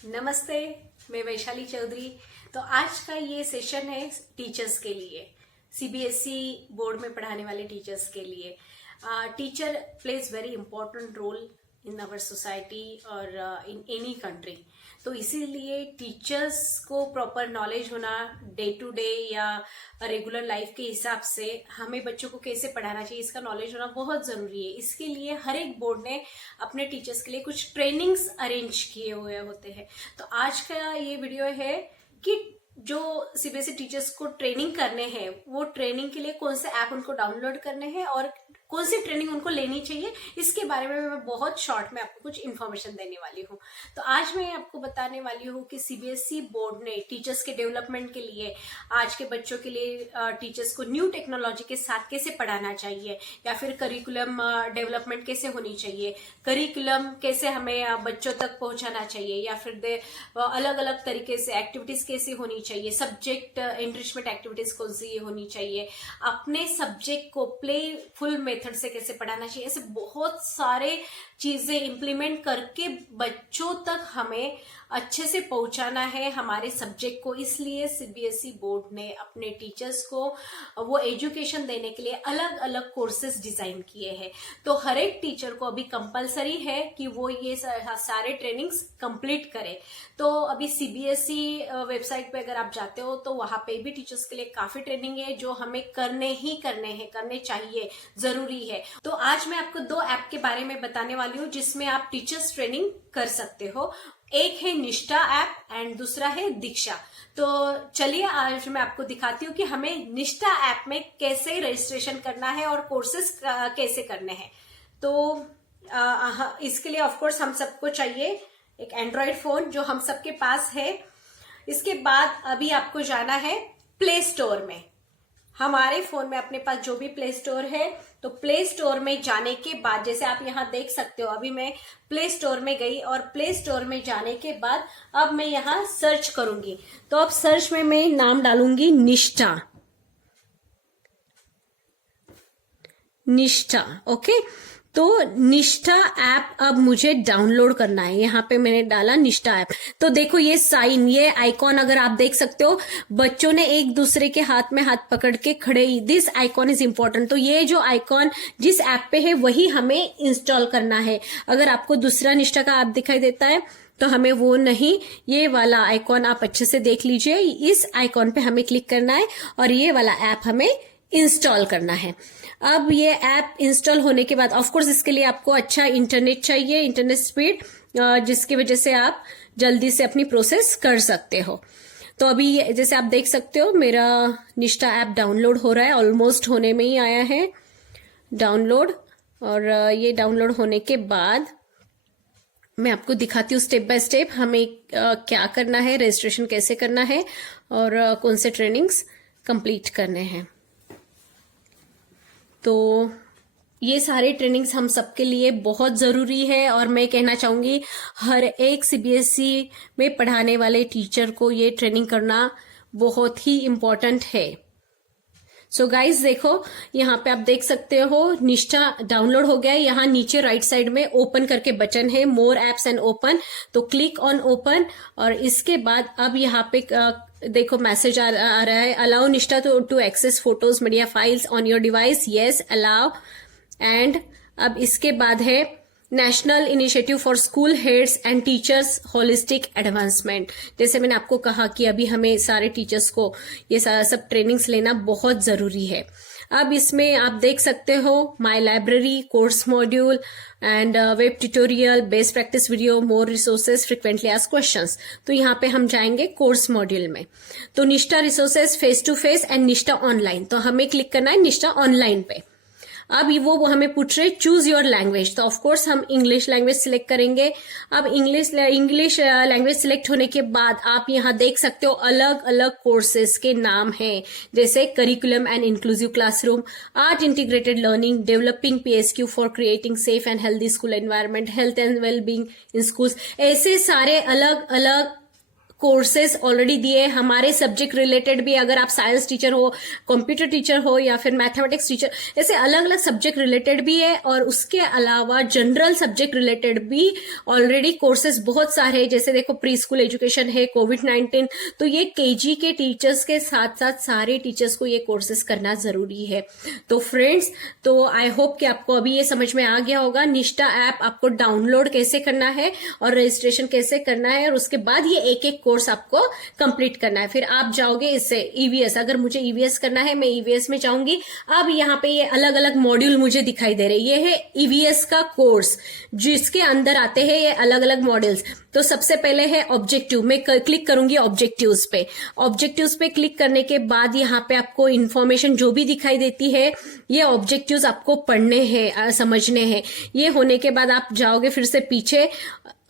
नमस्ते, मैं वैशाली चौधरी। तो आज का ये सेशन है टीचर्स के लिए, सीबीएसई बोर्ड में पढ़ाने वाले टीचर्स के लिए। Teacher plays very important role in our society और इन एनी कंट्री। तो इसीलिए टीचर्स को प्रॉपर नॉलेज होना डे टू डे या रेगुलर लाइफ के हिसाब से हमें बच्चों को कैसे पढ़ाना चाहिए, इसका नॉलेज होना बहुत जरूरी है। इसके लिए हर एक बोर्ड ने अपने टीचर्स के लिए कुछ ट्रेनिंग्स अरेंज किए हुए होते हैं। तो आज का ये वीडियो है कि जो सीबीएसई टीचर्स को ट्रेनिंग करने हैं, वो ट्रेनिंग के लिए कौन से ऐप उनको डाउनलोड करने हैं और कौन सी ट्रेनिंग उनको लेनी चाहिए, इसके बारे में मैं बहुत शॉर्ट में आपको कुछ इन्फॉर्मेशन देने वाली हूँ। तो आज मैं आपको बताने वाली हूँ कि सीबीएसई बोर्ड ने टीचर्स के डेवलपमेंट के लिए, आज के बच्चों के लिए टीचर्स को न्यू टेक्नोलॉजी के साथ कैसे पढ़ाना चाहिए, या फिर करिकुलम डेवलपमेंट कैसे होनी चाहिए, करिकुलम कैसे हमें बच्चों तक पहुंचाना चाहिए, या फिर अलग अलग तरीके से एक्टिविटीज कैसे होनी चाहिए, सब्जेक्ट एनरिचमेंट एक्टिविटीज कौन सी होनी चाहिए, अपने सब्जेक्ट को प्लेफुल मेथड से कैसे पढ़ाना चाहिए। ऐसे बहुत सारे चीजें इंप्लीमेंट करके बच्चों तक हमें अच्छे से पहुंचाना है हमारे सब्जेक्ट को। इसलिए सीबीएसई बोर्ड ने अपने टीचर्स को वो एजुकेशन देने के लिए अलग अलग कोर्सेज डिजाइन किए हैं। तो हर एक टीचर को अभी कंपलसरी है कि वो ये सारे ट्रेनिंग्स कंप्लीट करे। तो अभी सीबीएसई वेबसाइट पे अगर आप जाते हो तो वहां पे भी टीचर्स के लिए काफी ट्रेनिंग है जो हमें करने चाहिए, जरूरी है। तो आज मैं आपको दो ऐप के बारे में बताने वाली हूँ जिसमें आप टीचर्स ट्रेनिंग कर सकते हो। एक है निष्ठा ऐप एंड दूसरा है दीक्षा। तो चलिए आज मैं आपको दिखाती हूँ कि हमें निष्ठा ऐप में कैसे रजिस्ट्रेशन करना है और कोर्सेज कैसे करने हैं। तो इसके लिए ऑफ कोर्स हम सबको चाहिए एक एंड्रॉइड फोन, जो हम सबके पास है। इसके बाद अभी आपको जाना है प्ले स्टोर में। हमारे फोन में अपने पास जो भी प्ले स्टोर है, तो प्ले स्टोर में जाने के बाद, जैसे आप यहां देख सकते हो, अभी मैं प्ले स्टोर में गई और प्ले स्टोर में जाने के बाद अब मैं यहां सर्च करूंगी। तो अब सर्च में मैं नाम डालूंगी निष्ठा। ओके। तो निष्ठा ऐप अब मुझे डाउनलोड करना है। यहाँ पे मैंने डाला निष्ठा ऐप। तो देखो ये साइन, ये आइकॉन अगर आप देख सकते हो, बच्चों ने एक दूसरे के हाथ में हाथ पकड़ के खड़े, दिस आइकॉन इज इम्पोर्टेंट। तो ये जो आइकॉन जिस ऐप पे है वही हमें इंस्टॉल करना है। अगर आपको दूसरा निष्ठा का ऐप दिखाई देता है तो हमें वो नहीं, ये वाला आइकॉन आप अच्छे से देख लीजिए। इस आइकॉन पे हमें क्लिक करना है और ये वाला ऐप हमें इंस्टॉल करना है। अब ये ऐप इंस्टॉल होने के बाद ऑफ कोर्स इसके लिए आपको अच्छा इंटरनेट चाहिए, इंटरनेट स्पीड, जिसकी वजह से आप जल्दी से अपनी प्रोसेस कर सकते हो। तो अभी जैसे आप देख सकते हो मेरा निष्ठा ऐप डाउनलोड हो रहा है, ऑलमोस्ट होने में ही आया है डाउनलोड। और ये डाउनलोड होने के बाद मैं आपको दिखाती हूँ स्टेप बाय स्टेप हमें क्या करना है, रजिस्ट्रेशन कैसे करना है और कौन से ट्रेनिंग्स कंप्लीट करने हैं। तो ये सारे ट्रेनिंग्स हम सबके लिए बहुत जरूरी है और मैं कहना चाहूंगी हर एक सीबीएसई में पढ़ाने वाले टीचर को ये ट्रेनिंग करना बहुत ही इम्पोर्टेंट है। सो गाइज देखो, यहाँ पे आप देख सकते हो निष्ठा डाउनलोड हो गया है। यहाँ नीचे राइट साइड में ओपन करके बटन है, मोर एप्स एंड ओपन। तो क्लिक ऑन ओपन और इसके बाद अब यहाँ पे देखो मैसेज आ रहा है, allow Nishtha to access photos media files on your device, yes allow. And अब इसके बाद है national initiative for school heads and teachers holistic advancement. जैसे मैंने आपको कहा कि अभी हमें सारे टीचर्स को ये सब ट्रेनिंग्स लेना बहुत जरूरी है। अब इसमें आप देख सकते हो my library, course module and web tutorial, best practice video, more resources, frequently asked questions. तो यहाँ पे हम जाएंगे कोर्स मॉड्यूल में। तो Nishtha resources face to face and Nishtha online. तो हमें क्लिक करना है निष्ठा ऑनलाइन पे। अब वो हमें पूछ रहे चूज योर लैंग्वेज। तो ऑफकोर्स हम इंग्लिश लैंग्वेज सिलेक्ट करेंगे। अब इंग्लिश लैंग्वेज सिलेक्ट होने के बाद आप यहाँ देख सकते हो अलग अलग कोर्सेज के नाम हैं, जैसे curriculum and inclusive classroom, art integrated learning, developing PSQ for creating safe and healthy school environment, health and wellbeing in schools. ऐसे सारे अलग अलग कोर्सेज ऑलरेडी दिए हैं हमारे सब्जेक्ट रिलेटेड भी। अगर आप साइंस टीचर हो, कंप्यूटर टीचर हो या फिर मैथमेटिक्स टीचर, ऐसे अलग अलग सब्जेक्ट रिलेटेड भी है। और उसके अलावा जनरल सब्जेक्ट रिलेटेड भी ऑलरेडी कोर्सेज बहुत सारे हैं। जैसे देखो प्री स्कूल एजुकेशन है, कोविड-19, तो ये केजी के टीचर्स के साथ साथ सारे टीचर्स को ये कोर्सेज करना जरूरी है। तो फ्रेंड्स, तो आई होप कि आपको अभी ये समझ में आ गया होगा निष्ठा ऐप आपको डाउनलोड कैसे करना है और रजिस्ट्रेशन कैसे करना है, और उसके बाद ये एक एक कोर्स आपको कंप्लीट करना है। फिर आप जाओगे इससे ईवीएस, अगर मुझे ईवीएस करना है मैं ईवीएस में जाऊंगी। अब यहाँ पे ये अलग अलग मॉड्यूल मुझे दिखाई दे रहे हैं। ये है ईवीएस का कोर्स जिसके अंदर आते हैं ये अलग अलग मॉड्यूल्स। तो सबसे पहले है ऑब्जेक्टिव, मैं क्लिक करूंगी ऑब्जेक्टिव्स पे। ऑब्जेक्टिव्स पे क्लिक करने के बाद यहाँ पे आपको इन्फॉर्मेशन जो भी दिखाई देती है ये ऑब्जेक्टिव्स आपको पढ़ने हैं, समझने हैं। ये होने के बाद आप जाओगे फिर से पीछे,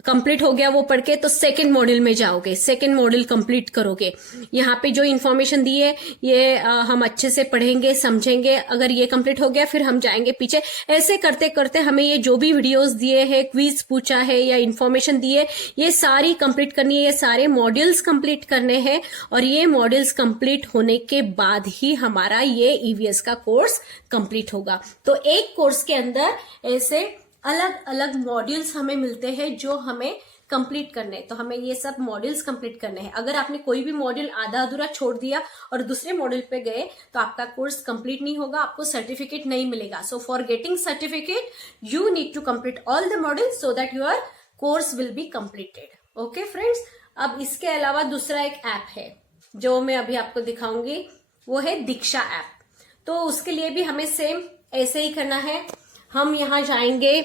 कंप्लीट हो गया वो पढ़ के, तो सेकंड मॉड्यूल में जाओगे, सेकंड मॉड्यूल कंप्लीट करोगे। यहाँ पे जो इन्फॉर्मेशन दी है ये हम अच्छे से पढ़ेंगे, समझेंगे। अगर ये कंप्लीट हो गया फिर हम जाएंगे पीछे। ऐसे करते करते हमें ये जो भी वीडियोस दिए हैं, क्विज पूछा है या इन्फॉर्मेशन दी है, ये सारी कंप्लीट करनी है, ये सारे मॉड्यूल्स कंप्लीट करने हैं। और ये मॉड्यूल्स कंप्लीट होने के बाद ही हमारा ये ईवीएस का कोर्स कंप्लीट होगा। तो एक कोर्स के अंदर ऐसे अलग अलग मॉड्यूल्स हमें मिलते हैं जो हमें कंप्लीट करने हैं। तो हमें ये सब मॉड्यूल्स कंप्लीट करने हैं। अगर आपने कोई भी मॉड्यूल आधा अधूरा छोड़ दिया और दूसरे मॉड्यूल पे गए तो आपका कोर्स कंप्लीट नहीं होगा, आपको सर्टिफिकेट नहीं मिलेगा। So for getting certificate you need to complete all the modules so that your course will be completed. Okay friends, अब इसके अलावा दूसरा एक ऐप है जो मैं अभी आपको दिखाऊंगी, वो है दीक्षा ऐप। तो उसके लिए भी हमें सेम ऐसे ही करना है। हम यहां जाएंगे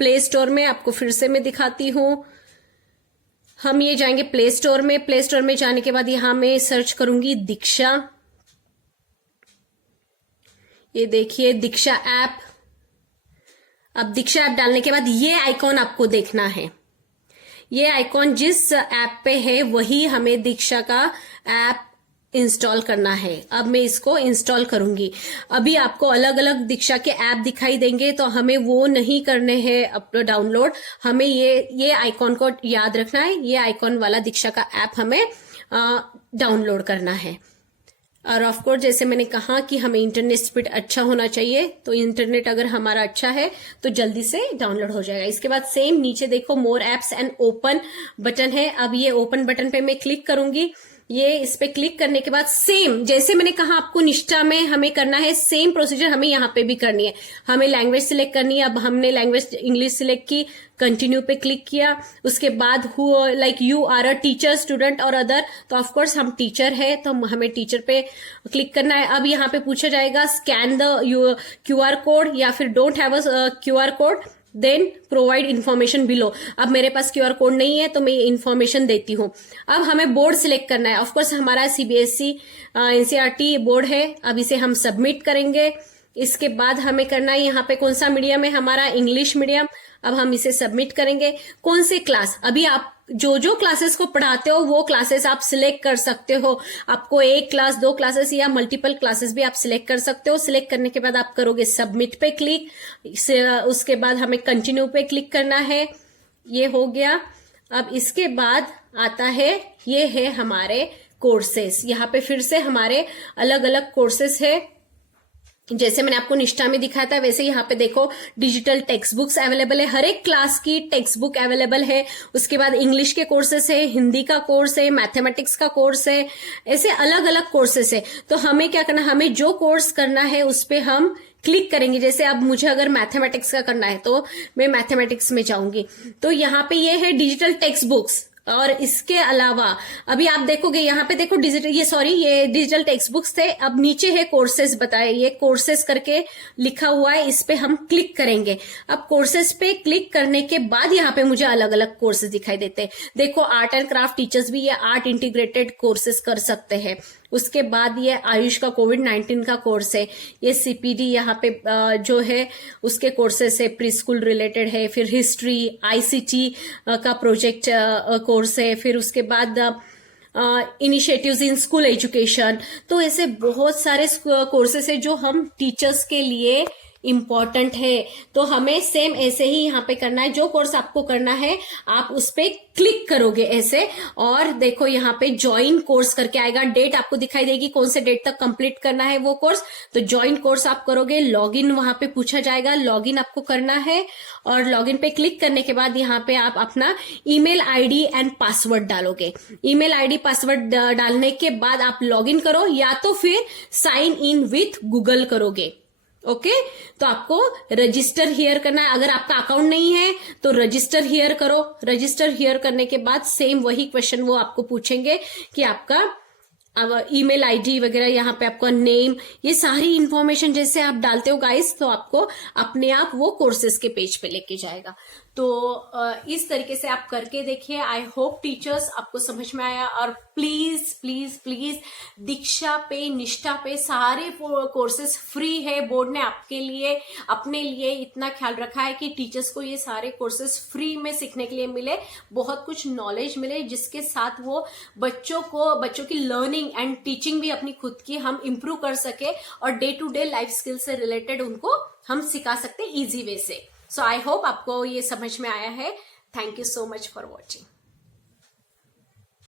प्ले स्टोर में, आपको फिर से मैं दिखाती हूं। हम ये जाएंगे प्ले स्टोर में। प्ले स्टोर में जाने के बाद यहां मैं सर्च करूंगी दीक्षा। ये देखिए दीक्षा ऐप। अब दीक्षा ऐप डालने के बाद ये आइकॉन आपको देखना है। ये आइकॉन जिस ऐप पे है वही हमें दीक्षा का ऐप इंस्टॉल करना है। अब मैं इसको इंस्टॉल करूंगी। अभी आपको अलग अलग दीक्षा के ऐप दिखाई देंगे तो हमें वो नहीं करने हैं डाउनलोड। हमें ये आइकॉन को याद रखना है। ये आइकॉन वाला दीक्षा का ऐप हमें डाउनलोड करना है। और ऑफ कोर्स जैसे मैंने कहा कि हमें इंटरनेट स्पीड अच्छा होना चाहिए, तो इंटरनेट अगर हमारा अच्छा है तो जल्दी से डाउनलोड हो जाएगा। इसके बाद सेम नीचे देखो मोर एप्स एंड ओपन बटन है। अब ये ओपन बटन पे मैं क्लिक करूंगी। ये इस पे क्लिक करने के बाद सेम जैसे मैंने कहा आपको निष्ठा में हमें करना है, सेम प्रोसीजर हमें यहाँ पे भी करनी है। हमें लैंग्वेज सिलेक्ट करनी है। अब हमने लैंग्वेज इंग्लिश सिलेक्ट की, कंटिन्यू पे क्लिक किया। उसके बाद like you are a teacher, student और अदर, तो ऑफकोर्स हम टीचर है तो हमें टीचर पे क्लिक करना है। अब यहाँ पे पूछा जाएगा स्कैन द QR कोड या फिर don't have a QR code, then provide information below. अब मेरे पास QR कोड नहीं है तो मैं इन्फॉर्मेशन देती हूँ। अब हमें बोर्ड सिलेक्ट करना है। ऑफकोर्स हमारा CBSE NCERT बोर्ड है। अब इसे हम सबमिट करेंगे। इसके बाद हमें करना है यहाँ पे कौन सा मीडियम है हमारा, इंग्लिश मीडियम। अब हम इसे सबमिट करेंगे। कौन से क्लास, अभी आप जो क्लासेस को पढ़ाते हो वो क्लासेस आप सिलेक्ट कर सकते हो। आपको एक क्लास, 2 क्लासेस या मल्टीपल क्लासेस भी आप सिलेक्ट कर सकते हो। सिलेक्ट करने के बाद आप करोगे सबमिट पे क्लिक। उसके बाद हमें कंटिन्यू पे क्लिक करना है। ये हो गया। अब इसके बाद आता है, ये है हमारे कोर्सेस। यहाँ पे फिर से हमारे अलग अलग कोर्सेस है। जैसे मैंने आपको निष्ठा में दिखाया था वैसे यहाँ पे देखो डिजिटल टेक्स्ट बुक्स अवेलेबल है। हर एक क्लास की टेक्स्ट बुक अवेलेबल है। उसके बाद इंग्लिश के कोर्सेस है, हिंदी का कोर्स है, मैथमेटिक्स का कोर्स है, ऐसे अलग अलग कोर्सेस है। तो हमें क्या करना, हमें जो कोर्स करना है उस पे हम क्लिक करेंगे। जैसे अब मुझे अगर मैथमेटिक्स का करना है तो मैं मैथमेटिक्स में जाऊंगी। तो यहाँ पे ये है डिजिटल टेक्स्ट बुक्स। और इसके अलावा अभी आप देखोगे यहाँ पे देखो ये डिजिटल टेक्स्ट बुक्स थे। अब नीचे है कोर्सेज बताए, ये कोर्सेज करके लिखा हुआ है, इस पे हम क्लिक करेंगे। अब कोर्सेज पे क्लिक करने के बाद यहाँ पे मुझे अलग अलग कोर्सेज दिखाई देते हैं। देखो आर्ट एंड क्राफ्ट टीचर्स भी ये आर्ट इंटीग्रेटेड कोर्सेज कर सकते हैं। उसके बाद ये आयुष का कोविड-19 का कोर्स है। ये CPD यहाँ पे जो है उसके कोर्सेस है, प्री स्कूल रिलेटेड है। फिर हिस्ट्री, ICT का प्रोजेक्ट कोर्स है। फिर उसके बाद इनिशिएटिव्स इन स्कूल एजुकेशन। तो ऐसे बहुत सारे कोर्सेस है जो हम टीचर्स के लिए इम्पॉर्टेंट है। तो हमें सेम ऐसे ही यहाँ पे करना है, जो कोर्स आपको करना है आप उस पे क्लिक करोगे ऐसे, और देखो यहाँ पे ज्वाइन कोर्स करके आएगा, डेट आपको दिखाई देगी कौन से डेट तक कंप्लीट करना है वो कोर्स। तो ज्वाइन कोर्स आप करोगे, लॉगिन वहां पे पूछा जाएगा, लॉगिन आपको करना है, और लॉगिन पे क्लिक करने के बाद यहाँ पे आप अपना ईमेल आईडी एंड पासवर्ड डालोगे। ईमेल आईडी पासवर्ड डालने के बाद आप लॉगिन करो, या तो फिर साइन इन विथ गूगल करोगे। ओके तो आपको रजिस्टर हियर करना है। अगर आपका अकाउंट नहीं है तो रजिस्टर हियर करो। रजिस्टर हियर करने के बाद सेम वही क्वेश्चन वो आपको पूछेंगे कि आपका ईमेल आईडी वगैरह, यहाँ पे आपका नेम, ये सारी इंफॉर्मेशन जैसे आप डालते हो गाइस, तो आपको अपने आप वो कोर्सेज के पेज पे लेके जाएगा। तो इस तरीके से आप करके देखिए। आई होप टीचर्स आपको समझ में आया। और प्लीज प्लीज प्लीज दीक्षा पे, निष्ठा पे सारे कोर्सेज फ्री है। बोर्ड ने आपके लिए, अपने लिए इतना ख्याल रखा है कि टीचर्स को ये सारे कोर्सेज फ्री में सीखने के लिए मिले, बहुत कुछ नॉलेज मिले, जिसके साथ वो बच्चों की लर्निंग एंड टीचिंग भी अपनी खुद की हम इम्प्रूव कर सके, और day to day life skill से रिलेटेड उनको हम सिखा सकते इजी वे से। सो आई होप आपको ये समझ में आया है। Thank you so much for watching.